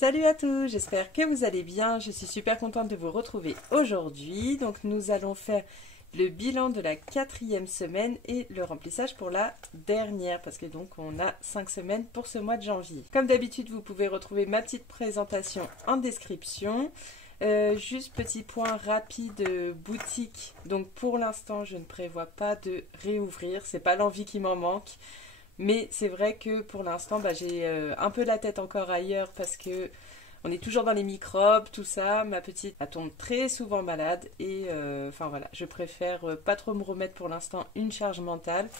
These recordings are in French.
Salut à tous, j'espère que vous allez bien. Je suis super contente de vous retrouver aujourd'hui. Donc nous allons faire le bilan de la 4e semaine et le remplissage pour la dernière parce que donc on a 5 semaines pour ce mois de janvier. Comme d'habitude, vous pouvez retrouver ma petite présentation en description. Juste petit point rapide boutique. Donc pour l'instant, je ne prévois pas de réouvrir. C'est pas l'envie qui m'en manque. Mais c'est vrai que pour l'instant, j'ai un peu la tête encore ailleurs parce que on est toujours dans les microbes, tout ça. Ma petite, elle tombe très souvent malade et enfin voilà, je préfère pas trop me remettre pour l'instant une charge mentale.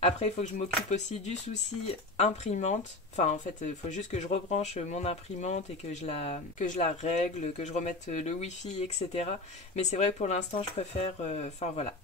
Après, il faut que je m'occupe aussi du souci imprimante. Enfin, en fait, il faut juste que je rebranche mon imprimante et que je la règle, que je remette le Wi-Fi, etc. Mais c'est vrai que pour l'instant, je préfère, enfin voilà,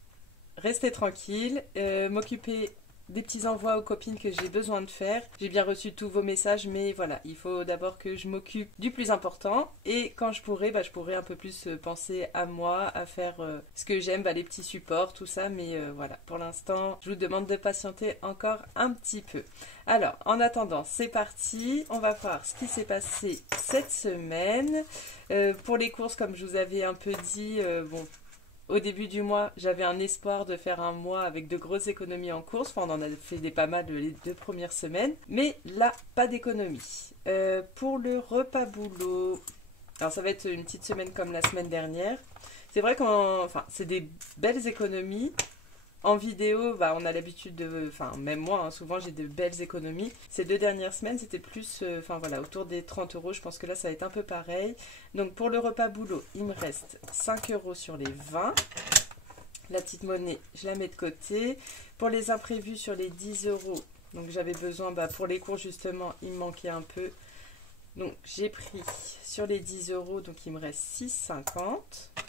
rester tranquille, m'occuper des petits envois aux copines que j'ai besoin de faire. J'ai bien reçu tous vos messages, mais voilà, il faut d'abord que je m'occupe du plus important. Et quand je pourrai, je pourrai un peu plus penser à moi, à faire ce que j'aime, les petits supports, tout ça. Mais voilà, pour l'instant, je vous demande de patienter encore un petit peu. Alors, en attendant, c'est parti. On va voir ce qui s'est passé cette semaine. Pour les courses, comme je vous avais un peu dit, au début du mois, j'avais un espoir de faire un mois avec de grosses économies en course. Enfin, on en a fait pas mal les 2 premières semaines. Mais là, pas d'économie. Pour le repas boulot, alors ça va être une petite semaine comme la semaine dernière. C'est vrai c'est des belles économies. En vidéo, on a l'habitude de... Enfin, même moi, souvent j'ai de belles économies. Ces 2 dernières semaines, c'était plus... autour des 30 €. Je pense que là, ça va être un peu pareil. Donc, pour le repas boulot, il me reste 5 € sur les 20. La petite monnaie, je la mets de côté. Pour les imprévus, sur les 10 €, donc j'avais besoin, pour les cours, justement, il me manquait un peu. Donc, j'ai pris sur les 10 €, donc il me reste 6,50 €.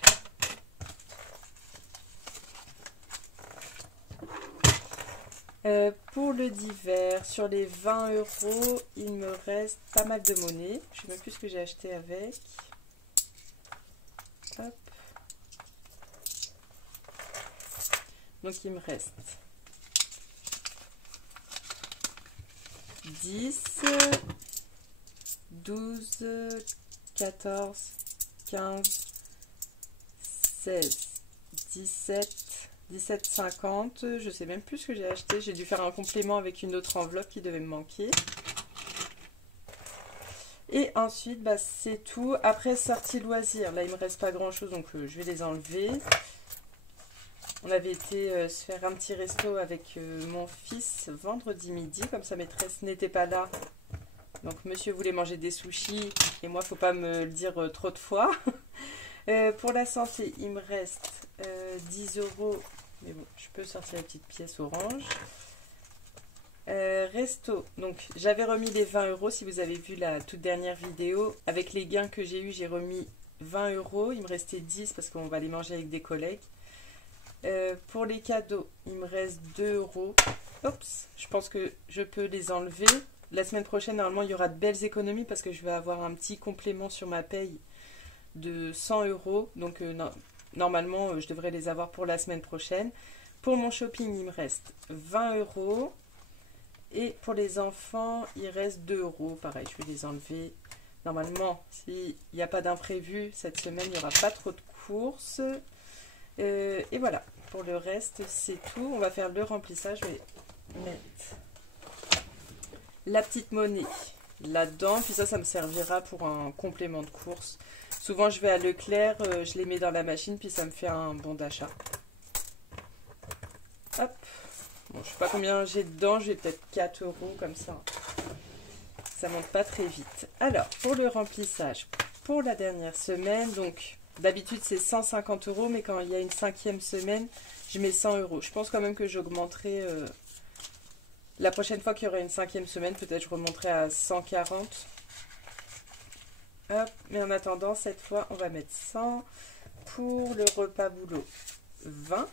Pour le divers, sur les 20 €, il me reste pas mal de monnaie. Je ne sais même plus ce que j'ai acheté avec. Hop. Donc il me reste 10, 12, 14, 15, 16, 17,50. Je sais même plus ce que j'ai acheté. J'ai dû faire un complément avec une autre enveloppe qui devait me manquer. Et ensuite, c'est tout. Après, sortie loisirs. Là, il me reste pas grand chose, donc je vais les enlever. On avait été se faire un petit resto avec mon fils vendredi midi. Comme sa maîtresse n'était pas là. Donc, monsieur voulait manger des sushis. Et moi, faut pas me le dire trop de fois. Pour la santé, il me reste 10 €. Mais bon, je peux sortir la petite pièce orange. Resto, donc j'avais remis les 20 €. Si vous avez vu la toute dernière vidéo, avec les gains que j'ai eu, j'ai remis 20 €. Il me restait 10 parce qu'on va les manger avec des collègues. Pour les cadeaux, il me reste 2 €. Oups, je pense que je peux les enlever. La semaine prochaine, normalement, il y aura de belles économies parce que je vais avoir un petit complément sur ma paye de 100 €. Donc, normalement, je devrais les avoir pour la semaine prochaine. Pour mon shopping, il me reste 20 €. Et pour les enfants, il reste 2 €. Pareil, je vais les enlever. Normalement, s'il n'y a pas d'imprévu, cette semaine, il n'y aura pas trop de courses. Et voilà, pour le reste, c'est tout. On va faire le remplissage. Je vais mettre la petite monnaie là-dedans. Puis ça me servira pour un complément de course. Souvent, je vais à Leclerc, je les mets dans la machine, puis ça me fait un bon d'achat. Hop. Bon, je ne sais pas combien j'ai dedans, j'ai peut-être 4 € comme ça. Ça monte pas très vite. Alors, pour le remplissage, pour la dernière semaine, donc d'habitude c'est 150 €, mais quand il y a une 5e semaine, je mets 100 €. Je pense quand même que j'augmenterai la prochaine fois qu'il y aura une 5e semaine, peut-être je remonterai à 140. Hop, mais en attendant, cette fois, on va mettre 100. Pour le repas boulot, 20.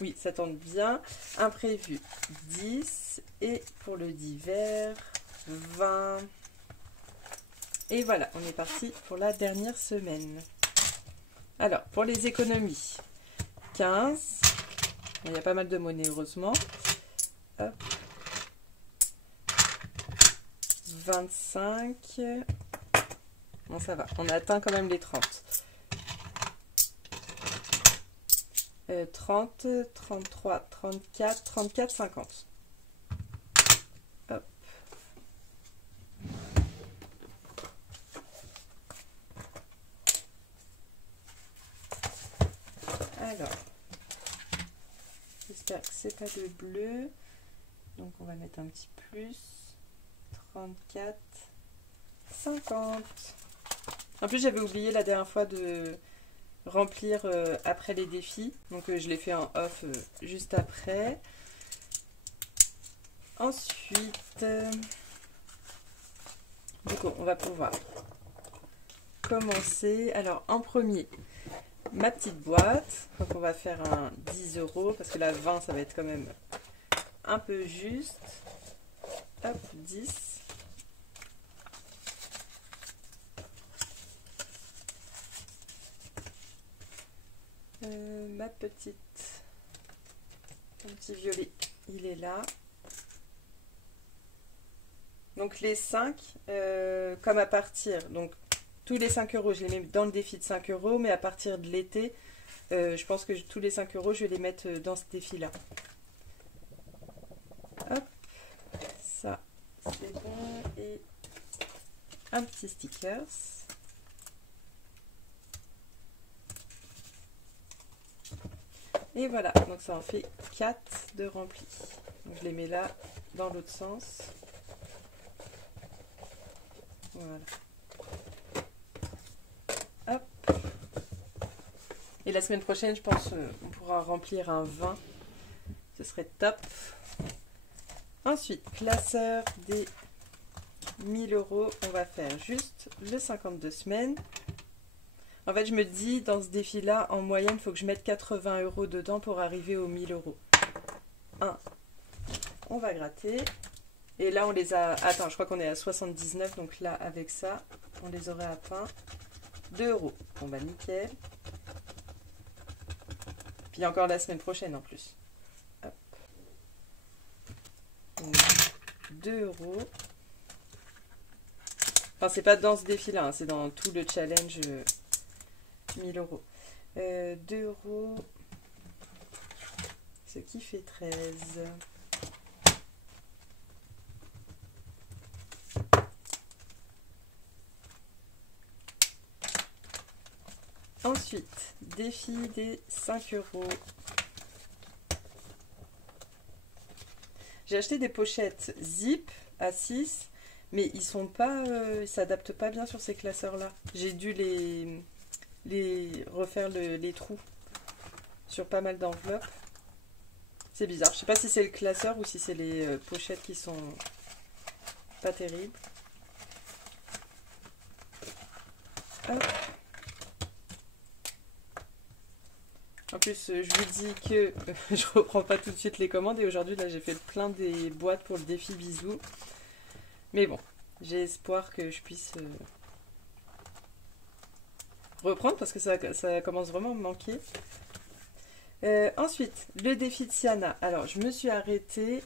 Oui, ça tombe bien. Imprévu, 10. Et pour le divers, 20. Et voilà, on est parti pour la dernière semaine. Alors, pour les économies, 15. Il y a pas mal de monnaie, heureusement. Hop. 25. Bon, ça va, on a atteint quand même les 30. 30, 33, 34, 34, 50. Hop. Alors, j'espère que c'est pas de bleu. Donc on va mettre un petit plus. 34, 50. En plus j'avais oublié la dernière fois de remplir après les défis. Donc je l'ai fait en off juste après. Ensuite, du coup on va pouvoir commencer. Alors en premier, ma petite boîte. Donc on va faire un 10 € parce que la 20 ça va être quand même un peu juste. Hop, 10. Ma petite, mon petit violet, il est là. Donc les 5, comme à partir, donc tous les 5 €, je les mets dans le défi de 5 €, mais à partir de l'été, je pense que tous les 5 €, je vais les mettre dans ce défi-là. Hop, ça c'est bon, et un petit stickers. Et voilà, donc ça en fait 4 de remplis. Donc je les mets là, dans l'autre sens. Voilà. Hop. Et la semaine prochaine, je pense, on pourra remplir un 20. Ce serait top. Ensuite, classeur des 1000 €. On va faire juste le 52 semaines. En fait, je me dis, dans ce défi-là, en moyenne, il faut que je mette 80 € dedans pour arriver aux 1000 €. 1. On va gratter. Et là, on les a... Attends, je crois qu'on est à 79. Donc là, avec ça, on les aurait atteints. 2 €. Bon, bah, nickel. Puis encore la semaine prochaine, en plus. Hop. Donc, 2 €. Enfin, c'est pas dans ce défi-là, hein, c'est dans tout le challenge... 1000 €. 2 €, ce qui fait 13. Ensuite, défi des 5 €. J'ai acheté des pochettes zip à 6, mais ils sont pas, ils s'adaptent pas bien sur ces classeurs-là. J'ai dû refaire les trous sur pas mal d'enveloppes. C'est bizarre, je sais pas si c'est le classeur ou si c'est les pochettes qui sont pas terribles. Hop. En plus je vous dis que je reprends pas tout de suite les commandes et aujourd'hui là j'ai fait le plein des boîtes pour le défi bisous. Mais bon, j'ai espoir que je puisse reprendre parce que ça commence vraiment à me manquer. Ensuite, le défi de Siana. Alors, je me suis arrêtée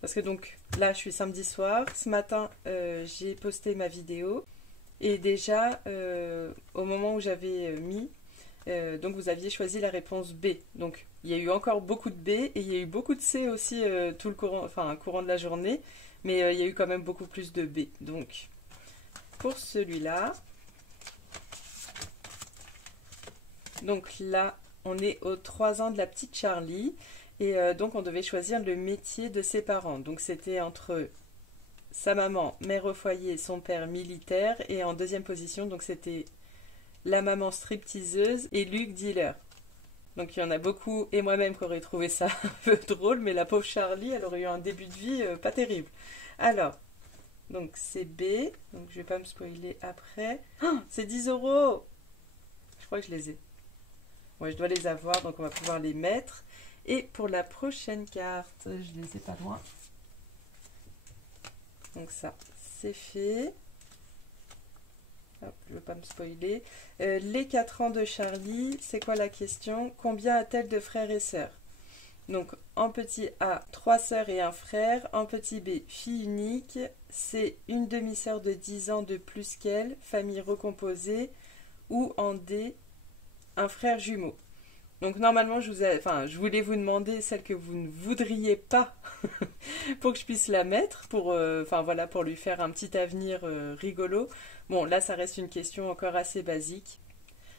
parce que donc là, je suis samedi soir. Ce matin, j'ai posté ma vidéo et déjà, au moment où j'avais mis, donc vous aviez choisi la réponse B. Donc, il y a eu encore beaucoup de B et il y a eu beaucoup de C aussi tout le courant de la journée, mais il y a eu quand même beaucoup plus de B. Donc, pour celui-là. Donc là, on est aux 3 ans de la petite Charlie. Et donc, on devait choisir le métier de ses parents. Donc, c'était entre sa maman, mère au foyer, son père militaire. Et en deuxième position, donc c'était la maman stripteaseuse et Luc dealer. Donc, il y en a beaucoup, et moi-même, qui auraient trouvé ça un peu drôle. Mais la pauvre Charlie, elle aurait eu un début de vie pas terrible. Alors, donc c'est B. Donc, je vais pas me spoiler après. Oh, c'est 10 €. Je crois que je les ai. Ouais, je dois les avoir, donc on va pouvoir les mettre. Et pour la prochaine carte, je les ai pas loin. Donc ça, c'est fait. Hop, je ne veux pas me spoiler. Les 4 ans de Charlie, c'est quoi la question? Combien a-t-elle de frères et sœurs? Donc en petit A, 3 sœurs et un frère. En petit B, fille unique. C, une demi-sœur de 10 ans de plus qu'elle, famille recomposée. Ou en D, un frère jumeau. Donc normalement, je voulais vous demander celle que vous ne voudriez pas pour que je puisse la mettre, pour lui faire un petit avenir rigolo. Bon, là, ça reste une question encore assez basique.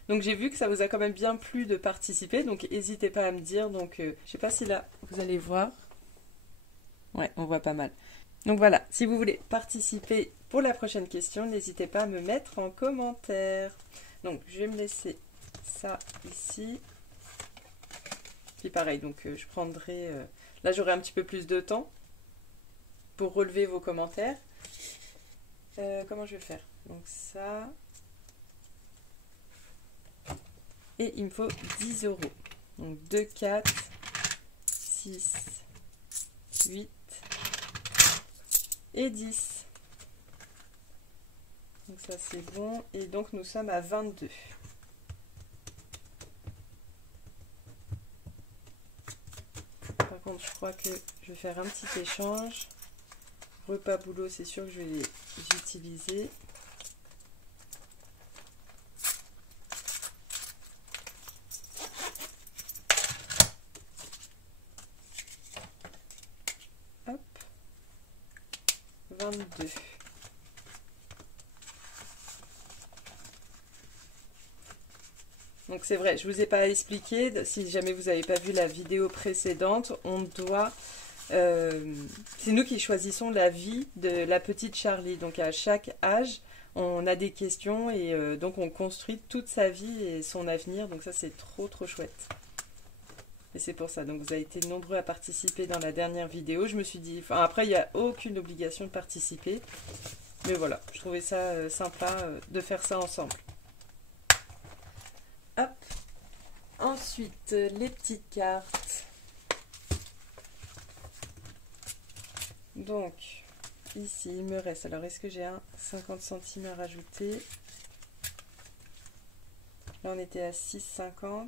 Donc j'ai vu que ça vous a quand même bien plu de participer, donc n'hésitez pas à me dire. Donc je sais pas si là, vous allez voir. Ouais, on voit pas mal. Donc voilà, si vous voulez participer pour la prochaine question, n'hésitez pas à me mettre en commentaire. Donc je vais me laisser ça ici. Puis pareil, donc je prendrai... là j'aurai un petit peu plus de temps pour relever vos commentaires. Comment je vais faire? Donc ça... Et il me faut 10 euros. Donc 2, 4, 6, 8 et 10. Donc ça c'est bon. Et donc nous sommes à 22. Par contre je crois que je vais faire un petit échange. Repas boulot, c'est sûr que je vais les utiliser. Hop. 22. Donc c'est vrai, je ne vous ai pas expliqué, si jamais vous n'avez pas vu la vidéo précédente, on doit... c'est nous qui choisissons la vie de la petite Charlie. Donc à chaque âge, on a des questions et donc on construit toute sa vie et son avenir. Donc ça c'est trop chouette. Et c'est pour ça, donc vous avez été nombreux à participer dans la dernière vidéo. Je me suis dit, enfin après il n'y a aucune obligation de participer. Mais voilà, je trouvais ça sympa de faire ça ensemble. Hop. Ensuite, les petites cartes. Donc, ici, il me reste... Alors, est-ce que j'ai un 50 centimes à rajouter? Là, on était à 6,50.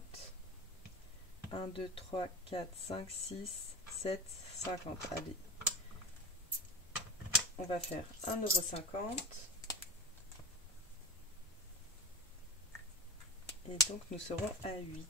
1, 2, 3, 4, 5, 6, 7, 50. Allez. On va faire 1,50 €. Et donc, nous serons à 8.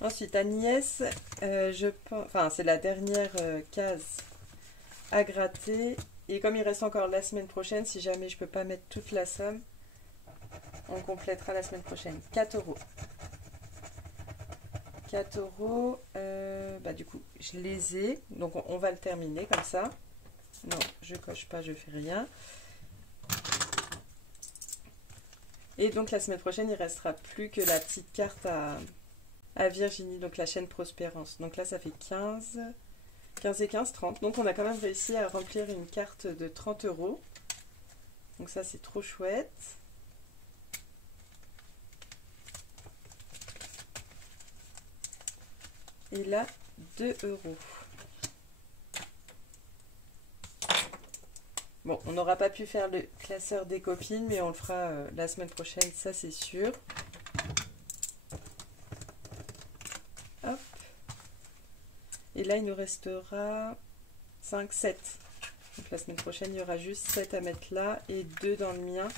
Ensuite, Agnès, c'est la dernière case à gratter. Et comme il reste encore la semaine prochaine, si jamais je ne peux pas mettre toute la somme, on complétera la semaine prochaine. 4 €. 4 €, du coup, je les ai. Donc, on va le terminer comme ça. Non, je coche pas, je fais rien. Et donc, la semaine prochaine, il ne restera plus que la petite carte à Virginie, donc la chaîne Prospérance. Donc là, ça fait 15 et 15, 30. Donc, on a quand même réussi à remplir une carte de 30 €. Donc ça, c'est trop chouette. Et là, 2 €. Bon, on n'aura pas pu faire le classeur des copines, mais on le fera la semaine prochaine, ça c'est sûr. Hop. Et là, il nous restera 5, 7. Donc la semaine prochaine, il y aura juste 7 à mettre là et 2 dans le mien.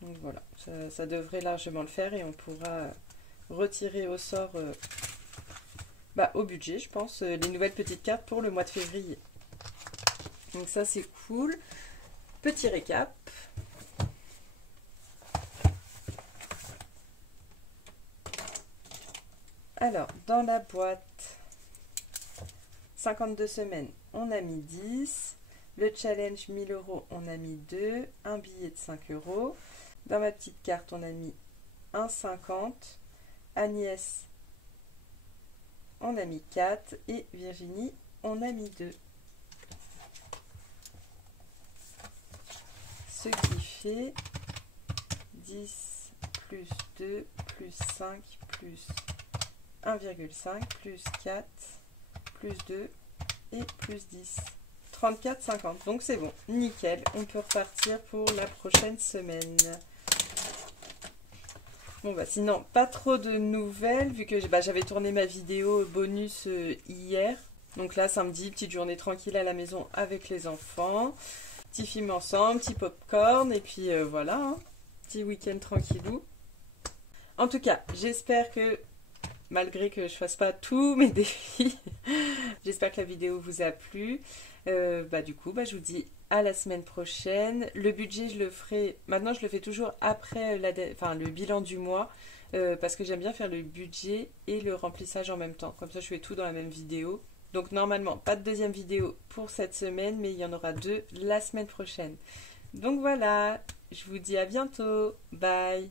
Donc voilà, ça devrait largement le faire et on pourra retirer au sort... au budget, je pense, les nouvelles petites cartes pour le mois de février. Donc ça, c'est cool. Petit récap. Alors, dans la boîte, 52 semaines, on a mis 10. Le challenge 1000 €, on a mis 2. Un billet de 5 €. Dans ma petite carte, on a mis 1,50. Agnès, on a mis 4 et Virginie, on a mis 2. Ce qui fait 10 plus 2 plus 5 plus 1,5 plus 4 plus 2 et plus 10. 34,50. Donc c'est bon, nickel. On peut repartir pour la prochaine semaine. Bon bah sinon, pas trop de nouvelles vu que j'avais tourné ma vidéo bonus hier. Donc là, samedi, petite journée tranquille à la maison avec les enfants. Petit film ensemble, petit popcorn et puis voilà, hein. Petit week-end tranquillou. En tout cas, j'espère que, malgré que je fasse pas tous mes défis, j'espère que la vidéo vous a plu. Du coup, je vous dis à la semaine prochaine. Le budget, je le ferai... Maintenant, je le fais toujours après le bilan du mois. Parce que j'aime bien faire le budget et le remplissage en même temps. Comme ça, je fais tout dans la même vidéo. Donc, normalement, pas de deuxième vidéo pour cette semaine. Mais il y en aura 2 la semaine prochaine. Donc voilà, je vous dis à bientôt. Bye!